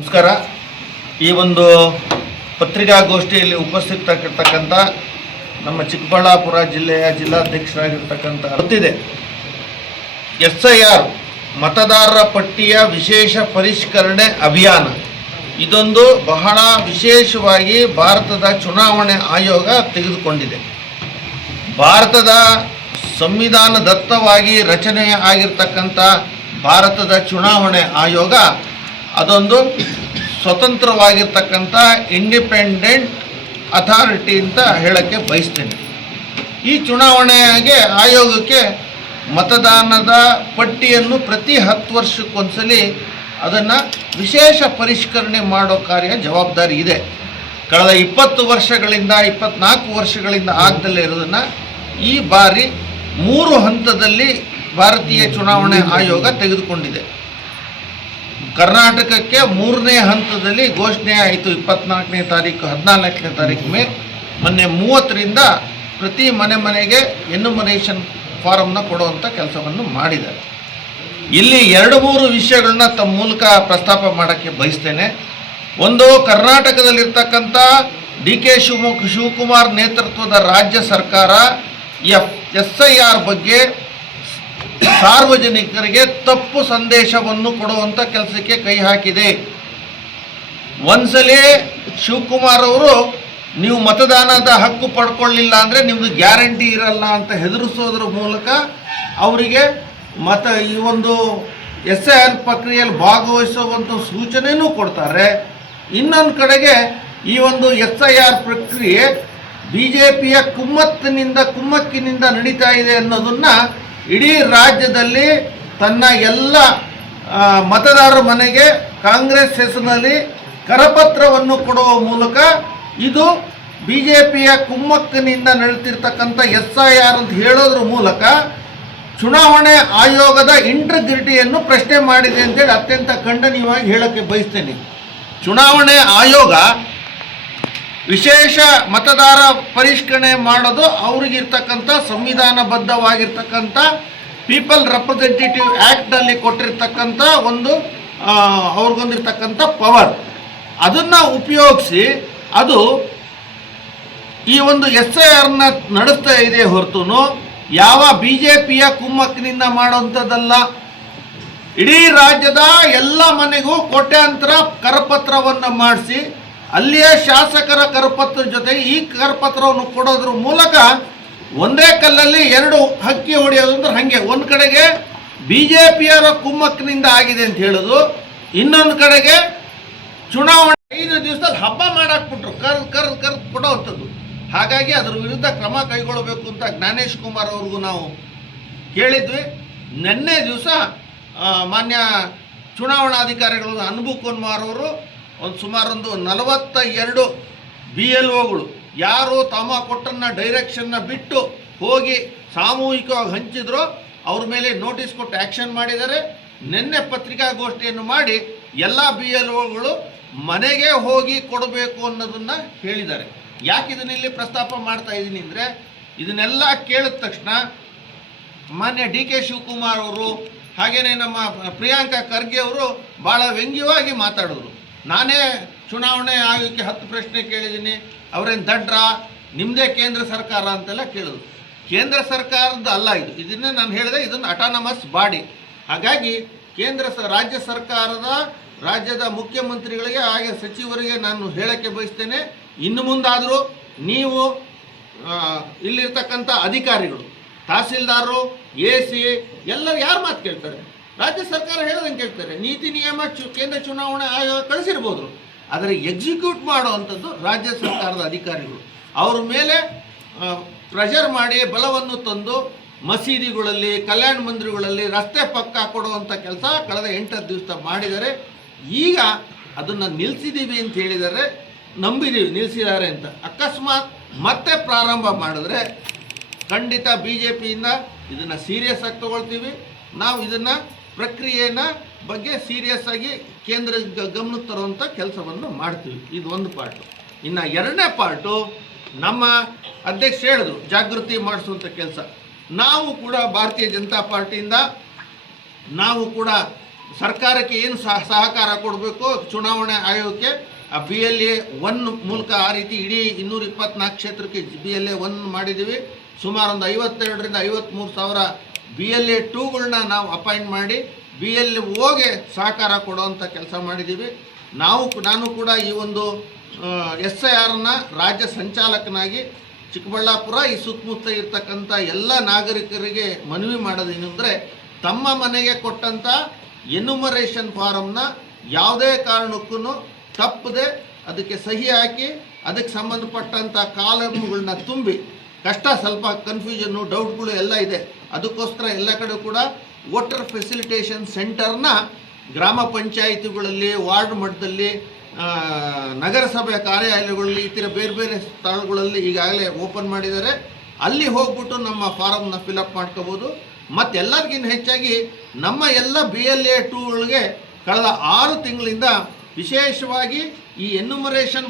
ನಮಸ್ಕಾರ. ಈ ಒಂದು ಪತ್ರಿಕಾಗೋಷ್ಠಿಯಲ್ಲಿ ಉಪಸ್ಥಿತರಾಗಿರ್ತಕ್ಕಂಥ ನಮ್ಮ ಚಿಕ್ಕಬಳ್ಳಾಪುರ ಜಿಲ್ಲೆಯ ಜಿಲ್ಲಾಧ್ಯಕ್ಷರಾಗಿರ್ತಕ್ಕಂಥ ಗೊತ್ತಿದೆ, SIR ಮತದಾರರ ಪಟ್ಟಿಯ ವಿಶೇಷ ಪರಿಷ್ಕರಣೆ ಅಭಿಯಾನ ಇದೊಂದು ಬಹಳ ವಿಶೇಷವಾಗಿ ಭಾರತದ ಚುನಾವಣೆ ಆಯೋಗ ತೆಗೆದುಕೊಂಡಿದೆ. ಭಾರತದ ಸಂವಿಧಾನದತ್ತವಾಗಿ ರಚನೆ ಆಗಿರ್ತಕ್ಕಂಥ ಭಾರತದ ಚುನಾವಣೆ ಆಯೋಗ ಅದೊಂದು ಸ್ವತಂತ್ರವಾಗಿರ್ತಕ್ಕಂಥ ಇಂಡಿಪೆಂಡೆಂಟ್ ಅಥಾರಿಟಿ ಅಂತ ಹೇಳೋಕ್ಕೆ ಬಯಸ್ತೇನೆ. ಈ ಚುನಾವಣೆಗೆ ಆಯೋಗಕ್ಕೆ ಮತದಾನದ ಪಟ್ಟಿಯನ್ನು ಪ್ರತಿ 10 ವರ್ಷಕ್ಕೊಂದ್ಸಲಿ ಅದನ್ನು ವಿಶೇಷ ಪರಿಷ್ಕರಣೆ ಮಾಡೋ ಕಾರ್ಯ ಜವಾಬ್ದಾರಿ ಇದೆ. ಕಳೆದ 20 ವರ್ಷಗಳಿಂದ 24 ವರ್ಷಗಳಿಂದ ಆಗದಲ್ಲೇ ಇರೋದನ್ನು ಈ ಬಾರಿ 3 ಹಂತದಲ್ಲಿ ಭಾರತೀಯ ಚುನಾವಣೆ ಆಯೋಗ ತೆಗೆದುಕೊಂಡಿದೆ. ಕರ್ನಾಟಕಕ್ಕೆ 3ನೇ ಹಂತದಲ್ಲಿ ಘೋಷಣೆ ಆಯಿತು 24ನೇ ತಾರೀಕು 14ನೇ ತಾರೀಕು ಮೊನ್ನೆ 30ರಿಂದ ಪ್ರತಿ ಮನೆಗೆ ಎನ್ಯುಮರೇಷನ್ ಫಾರಮ್ನ ಕೊಡುವಂಥ ಕೆಲಸವನ್ನು ಮಾಡಿದ್ದಾರೆ. ಇಲ್ಲಿ 2-3 ವಿಷಯಗಳನ್ನ ತಮ್ಮ ಮೂಲಕ ಪ್ರಸ್ತಾಪ ಮಾಡೋಕ್ಕೆ ಬಯಸ್ತೇನೆ. ಒಂದು, ಕರ್ನಾಟಕದಲ್ಲಿರ್ತಕ್ಕಂಥ DK ಶಿವಕುಮಾರ್ ನೇತೃತ್ವದ ರಾಜ್ಯ ಸರ್ಕಾರ SIR ಬಗ್ಗೆ ಸಾರ್ವಜನಿಕರಿಗೆ ತಪ್ಪು ಸಂದೇಶವನ್ನು ಕೊಡುವಂಥ ಕೆಲಸಕ್ಕೆ ಕೈ ಹಾಕಿದೆ. ಒಂದ್ಸಲಿ ಶಿವಕುಮಾರ್ ಅವರು ನೀವು ಮತದಾನದ ಹಕ್ಕು ಪಡ್ಕೊಳ್ಳಿಲ್ಲ ಅಂದರೆ ನಿಮ್ಮದು ಗ್ಯಾರಂಟಿ ಇರಲ್ಲ ಅಂತ ಹೆದರಿಸೋದ್ರ ಮೂಲಕ ಅವರಿಗೆ ಈ ಒಂದು SIR ಪ್ರಕ್ರಿಯೆಯಲ್ಲಿ ಭಾಗವಹಿಸುವಂಥ ಸೂಚನೆಯೂ ಕೊಡ್ತಾರೆ. ಇನ್ನೊಂದು ಕಡೆಗೆ ಈ ಒಂದು SIR ಪ್ರಕ್ರಿಯೆ BJPಯ ಕುಮ್ಮಕ್ಕಿನಿಂದ ನಡೀತಾ ಇದೆ ಅನ್ನೋದನ್ನು ಇಡೀ ರಾಜ್ಯದಲ್ಲಿ ತನ್ನ ಎಲ್ಲ ಮತದಾರರ ಮನೆಗೆ ಕಾಂಗ್ರೆಸ್ ಹೆಸರಿನಲ್ಲಿ ಕರಪತ್ರವನ್ನು ಕೊಡುವ ಮೂಲಕ ಇದು BJPಯ ಕುಮ್ಮಕ್ಕಿನಿಂದ ನಡೀತಿರ್ತಕ್ಕಂಥ SIR ಅಂತ ಹೇಳೋದ್ರ ಮೂಲಕ ಚುನಾವಣೆ ಆಯೋಗದ ಇಂಟಗ್ರಿಟಿಯನ್ನು ಪ್ರಶ್ನೆ ಮಾಡಿದೆ ಅಂತೇಳಿ ಅತ್ಯಂತ ಖಂಡನೀಯವಾಗಿ ಹೇಳೋಕ್ಕೆ ಬಯಸ್ತೇನೆ. ಚುನಾವಣೆ ಆಯೋಗ ವಿಶೇಷ ಮತದಾರ ಪರಿಷ್ಕರಣೆ ಮಾಡೋದು ಅವ್ರಿಗಿರ್ತಕ್ಕಂಥ ಸಂವಿಧಾನಬದ್ಧವಾಗಿರ್ತಕ್ಕಂಥ ಪೀಪಲ್ ರೆಪ್ರೆಸೆಂಟೇಟಿವ್ ಆ್ಯಕ್ಟ್ನಲ್ಲಿ ಕೊಟ್ಟಿರ್ತಕ್ಕಂಥ ಒಂದು ಅವ್ರಿಗೊಂದಿರ್ತಕ್ಕಂಥ ಪವರ್, ಅದನ್ನು ಉಪಯೋಗಿಸಿ ಅದು ಈ ಒಂದು SIRನ ನಡೆಸ್ತಾ ಇದೆ ಹೊರತು ಯಾವ BJPಯ ಕುಮ್ಮಕ್ಕಿನಿಂದ ಮಾಡೋಂಥದ್ದಲ್ಲ. ಇಡೀ ರಾಜ್ಯದ ಎಲ್ಲ ಮನೆಗೂ ಕೋಟ್ಯಾಂತರ ಕರಪತ್ರವನ್ನು ಮಾಡಿಸಿ ಅಲ್ಲಿಯ ಶಾಸಕರ ಕರಪತ್ರ ಜೊತೆ ಈ ಕರಪತ್ರವನ್ನು ಕೊಡೋದ್ರ ಮೂಲಕ ಒಂದೇ ಕಲ್ಲಲ್ಲಿ 2 ಹಕ್ಕಿ ಹೊಡೆಯೋದು ಅಂದ್ರೆ ಹಾಗೆ, ಒಂದು ಕಡೆಗೆ BJPಯವರ ಕುಮ್ಮಕ್ಕಿನಿಂದ ಆಗಿದೆ ಅಂತ ಹೇಳೋದು, ಇನ್ನೊಂದು ಕಡೆಗೆ ಚುನಾವಣೆ 5 ದಿವಸದಲ್ಲಿ ಹಬ್ಬ ಮಾಡಾಕ್ಬಿಟ್ರು ಕರ್ ಕೊಡೋವಂಥದ್ದು. ಹಾಗಾಗಿ ಅದರ ವಿರುದ್ಧ ಕ್ರಮ ಕೈಗೊಳ್ಳಬೇಕು ಅಂತ ಜ್ಞಾನೇಶ್ ಕುಮಾರ್ ಅವ್ರಿಗೂ ನಾವು ಕೇಳಿದ್ವಿ. ನಿನ್ನೆ ದಿವಸ ಮಾನ್ಯ ಚುನಾವಣಾಧಿಕಾರಿಗಳು ಅನುಭವ್ ಕುಮಾರ್ ಅವರು ಸುಮಾರೊಂದು 42 BLOಗಳು ಯಾರು ತಮ್ಮ ಕೊಟ್ಟನ್ನ ಡೈರೆಕ್ಷನ್ನ ಬಿಟ್ಟು ಹೋಗಿ ಸಾಮೂಹಿಕವಾಗಿ ಹಂಚಿದ್ರೋ ಅವ್ರ ಮೇಲೆ ನೋಟಿಸ್ ಕೊಟ್ಟು ಆ್ಯಕ್ಷನ್ ಮಾಡಿದ್ದಾರೆ. ನಿನ್ನೆ ಪತ್ರಿಕಾಗೋಷ್ಠಿಯನ್ನು ಮಾಡಿ ಎಲ್ಲ BLOಗಳು ಮನೆಗೆ ಹೋಗಿ ಕೊಡಬೇಕು ಅನ್ನೋದನ್ನು ಹೇಳಿದ್ದಾರೆ. ಯಾಕೆ ಇದನ್ನಿಲ್ಲಿ ಪ್ರಸ್ತಾಪ ಮಾಡ್ತಾ ಇದ್ದೀನಿ ಅಂದರೆ, ಇದನ್ನೆಲ್ಲ ಕೇಳಿದ ತಕ್ಷಣ ಮಾನ್ಯ DK ಶಿವಕುಮಾರ್ ಅವರು ಹಾಗೆಯೇ ನಮ್ಮ ಪ್ರಿಯಾಂಕಾ ಖರ್ಗೆ ಅವರು ಭಾಳ ವ್ಯಂಗ್ಯವಾಗಿ ಮಾತಾಡಿದ್ರು. ನಾನೇ ಚುನಾವಣೆ ಆಯೋಗಕ್ಕೆ 10 ಪ್ರಶ್ನೆ ಕೇಳಿದ್ದೀನಿ, ಅವರೇನು ದಡ್ರ, ನಿಮ್ಮದೇ ಕೇಂದ್ರ ಸರ್ಕಾರ ಅಂತೆಲ್ಲ ಕೇಳಿದ್ರು. ಕೇಂದ್ರ ಸರ್ಕಾರದ ಅಲ್ಲ ಇದು, ಇದನ್ನೇ ನಾನು ಹೇಳಿದೆ, ಇದನ್ನು ಅಟಾನಮಸ್ ಬಾಡಿ. ಹಾಗಾಗಿ ರಾಜ್ಯ ಸರ್ಕಾರದ ರಾಜ್ಯದ ಮುಖ್ಯಮಂತ್ರಿಗಳಿಗೆ ಹಾಗೆ ಸಚಿವರಿಗೆ ನಾನು ಹೇಳೋಕ್ಕೆ ಬಯಸ್ತೇನೆ, ಇನ್ನು ಮುಂದಾದರೂ ನೀವು ಇಲ್ಲಿರ್ತಕ್ಕಂಥ ಅಧಿಕಾರಿಗಳು, ತಹಸೀಲ್ದಾರರು, AC ಎಲ್ಲರೂ ಯಾರು ಮಾತು ಕೇಳ್ತಾರೆ? ರಾಜ್ಯ ಸರ್ಕಾರ ಹೇಳೋದಂಗೆ ಕೇಳ್ತಾರೆ. ನೀತಿ ನಿಯಮ ಕೇಂದ್ರ ಚುನಾವಣಾ ಆಯೋಗ ಕಳಿಸಿರ್ಬೋದು, ಆದರೆ ಎಕ್ಸಿಕ್ಯೂಟ್ ಮಾಡುವಂಥದ್ದು ರಾಜ್ಯ ಸರ್ಕಾರದ ಅಧಿಕಾರಿಗಳು. ಅವ್ರ ಮೇಲೆ ಪ್ರೆಷರ್ ಮಾಡಿ ಬಲವನ್ನು ತಂದು ಮಸೀದಿಗಳಲ್ಲಿ, ಕಲ್ಯಾಣ ಮಂದಿರಗಳಲ್ಲಿ ರಸ್ತೆ ಪಕ್ಕ ಕೊಡುವಂಥ ಕೆಲಸ ಕಳೆದ 8 ದಿವಸ ಮಾಡಿದ್ದಾರೆ. ಈಗ ಅದನ್ನು ನಿಲ್ಲಿಸಿದ್ದೀವಿ ಅಂತ ಹೇಳಿದ್ದಾರೆ, ನಂಬಿದ್ದೀವಿ ನಿಲ್ಲಿಸಿದ್ದಾರೆ ಅಂತ. ಅಕಸ್ಮಾತ್ ಮತ್ತೆ ಪ್ರಾರಂಭ ಮಾಡಿದ್ರೆ ಖಂಡಿತ BJPಯಿಂದ ಇದನ್ನು ಸೀರಿಯಸ್ ಆಗಿ ತಗೊಳ್ತೀವಿ. ನಾವು ಇದನ್ನು ಪ್ರಕ್ರಿಯೆನ ಬಗ್ಗೆ ಸೀರಿಯಸ್ ಆಗಿ ಕೇಂದ್ರ ಗಮನಕ್ಕೆ ತರುವಂಥ ಕೆಲಸವನ್ನು ಮಾಡ್ತೀವಿ. ಇದು ಒಂದು ಪಾರ್ಟು. ಇನ್ನು 2ನೇ ಪಾರ್ಟು, ನಮ್ಮ ಅಧ್ಯಕ್ಷ ಹೇಳಿದ್ರು ಜಾಗೃತಿ ಮಾಡಿಸುವಂಥ ಕೆಲಸ. ನಾವು ಕೂಡ ಭಾರತೀಯ ಜನತಾ ಪಾರ್ಟಿಯಿಂದ ನಾವು ಕೂಡ ಸರ್ಕಾರಕ್ಕೆ ಏನು ಸಹಕಾರ ಕೊಡಬೇಕು ಚುನಾವಣೆ ಆಯೋಗಕ್ಕೆ ಆ BLA 1 ಮೂಲಕ ಆ ರೀತಿ ಇಡೀ 224 ಕ್ಷೇತ್ರಕ್ಕೆ BLA 1 ಮಾಡಿದ್ದೀವಿ. ಸುಮಾರು ಒಂದು 52ರಿಂದ 53 ಸಾವಿರ BLA 2ಗಳನ್ನ ನಾವು ಅಪಾಯಿಂಟ್ ಮಾಡಿ BLOಗೆ ಸಹಕಾರ ಕೊಡುವಂಥ ಕೆಲಸ ಮಾಡಿದ್ದೀವಿ. ನಾನು ಕೂಡ ಈ ಒಂದು SIRನ ರಾಜ್ಯ ಸಂಚಾಲಕನಾಗಿ ಚಿಕ್ಕಬಳ್ಳಾಪುರ ಈ ಸುತ್ತಮುತ್ತ ಇರ್ತಕ್ಕಂಥ ಎಲ್ಲ ನಾಗರಿಕರಿಗೆ ಮನವಿ ಮಾಡೋದೇನೆಂದರೆ, ತಮ್ಮ ಮನೆಗೆ ಕೊಟ್ಟಂಥ ಎನ್ಯುಮರೇಷನ್ ಫಾರಮ್ನ ಯಾವುದೇ ಕಾರಣಕ್ಕೂ ತಪ್ಪದೆ ಅದಕ್ಕೆ ಸಹಿ ಹಾಕಿ ಅದಕ್ಕೆ ಸಂಬಂಧಪಟ್ಟಂಥ ಕಾಲಮ್ಗಳನ್ನ ತುಂಬಿ, ಕಷ್ಟ ಸ್ವಲ್ಪ ಕನ್ಫ್ಯೂಷನ್ನು ಡೌಟ್ಗಳು ಎಲ್ಲ ಇದೆ, ಅದಕ್ಕೋಸ್ಕರ ಎಲ್ಲ ಕಡೆ ಕೂಡ ವೋಟರ್ ಫೆಸಿಲಿಟೇಷನ್ ಸೆಂಟರ್ನ ಗ್ರಾಮ ಪಂಚಾಯಿತಿಗಳಲ್ಲಿ, ವಾರ್ಡ್ ಮಟ್ಟದಲ್ಲಿ, ನಗರಸಭೆ ಕಾರ್ಯಾಲಯಗಳಲ್ಲಿ, ಈ ಥರ ಬೇರೆ ಬೇರೆ ಸ್ಥಳಗಳಲ್ಲಿ ಈಗಾಗಲೇ ಓಪನ್ ಮಾಡಿದ್ದಾರೆ. ಅಲ್ಲಿ ಹೋಗ್ಬಿಟ್ಟು ನಮ್ಮ ಫಾರಮ್ನ ಫಿಲಪ್ ಮಾಡ್ಕೋಬೋದು. ಮತ್ತು ಎಲ್ಲರಿಗಿಂತ ಹೆಚ್ಚಾಗಿ ನಮ್ಮ ಎಲ್ಲ BLA 2ಗಳಿಗೆ ಕಳೆದ 6 ತಿಂಗಳಿಂದ ವಿಶೇಷವಾಗಿ ಈ ಎನ್ಯುಮರೇಷನ್